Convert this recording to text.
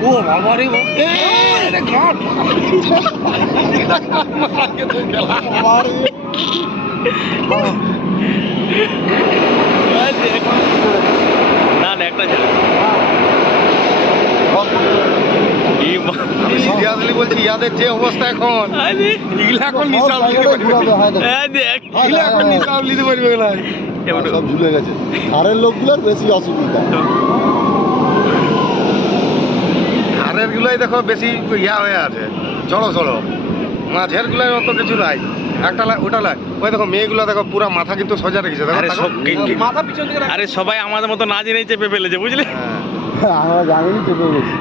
ও বাবা রে না না একটা সিরিয়াসলি বলছি ইয়াদের যে অবস্থা এখন এগুলা এখন নিশাব নিতে পারবে এগুলা এখন নিশাব নিতে পারবে এগুলা সব ঝুলে গেছে আরের লোকগুলোর বেশি অসুবিধা ধারের গুলাই দেখো বেশি ইয়া হয়ে আছে চড়ো চড়ো মাঝের গুলাই অত কিছু নাই একটা ওটা লাই ওই দেখো মেয়েগুলো দেখো পুরা মাথা কিন্তু সোজা রেখেছে দেখো আরে সবাই আমাদের মতো না জেনেই চেপে ফেলেছে বুঝলে আমরা জানিনি চেপে গেছি